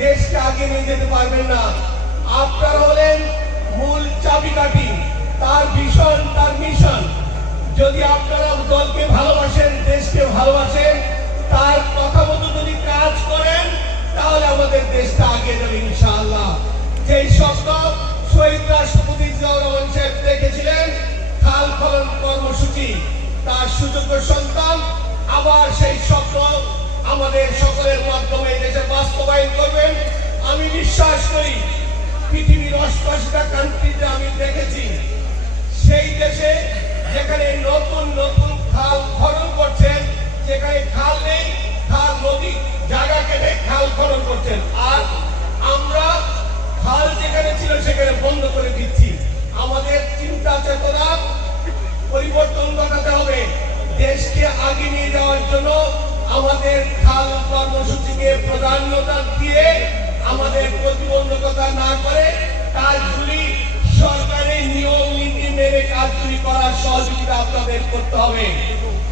দেশকে আগে নিয়ে যেতে পারবেন না। আপনারা হলেন মূল চাবিকাঠি, তার ভিশন, তার মিশন। যদি আপনারা দলকে ভালোবাসেন, দেশকে ভালোবাসেন, তার কথা মতো যদি কাজ করেন, তাহলে আমাদের দেশটা আগে যাবে ইনশাআল্লাহ। যেই স্বপ্ন শহীদ রাষ্ট্রপতি জিয়াউর রহমান সাহেব দেখেছিলেন, খাল খনন কর্মসূচি, তার সুযোগ্য সন্তান আবার সেই স্বপ্ন আমাদের সকলের মাধ্যমে দেশে বাস্তবায়ন করবেন। আমি বিশ্বাস করি পৃথিবীর 88টা কান্ট্রিতে আমি দেখেছি, সেই দেশে যেখানে নতুন নতুন খাল খনন করছেন, যেখানে খাল নেই, খাল নদী জায়গা কেটে খাল খনন করছেন। আর আমরা খাল যেখানে ছিল সেখানে বন্ধ করে দিচ্ছি। আমাদের চিন্তা চেতনা পরিবর্তন ঘটাতে হবে। দেশকে আগে নিয়ে যাওয়ার জন্য আমাদের খাল কর্মসূচিকে প্রাধান্যতা দিয়ে আমাদের প্রতিবন্ধকতা না করে কাজগুলি সরকারের নিয়ম নীতি মেনে কাজগুলি করার সহযোগিতা আপনাদের করতে হবে।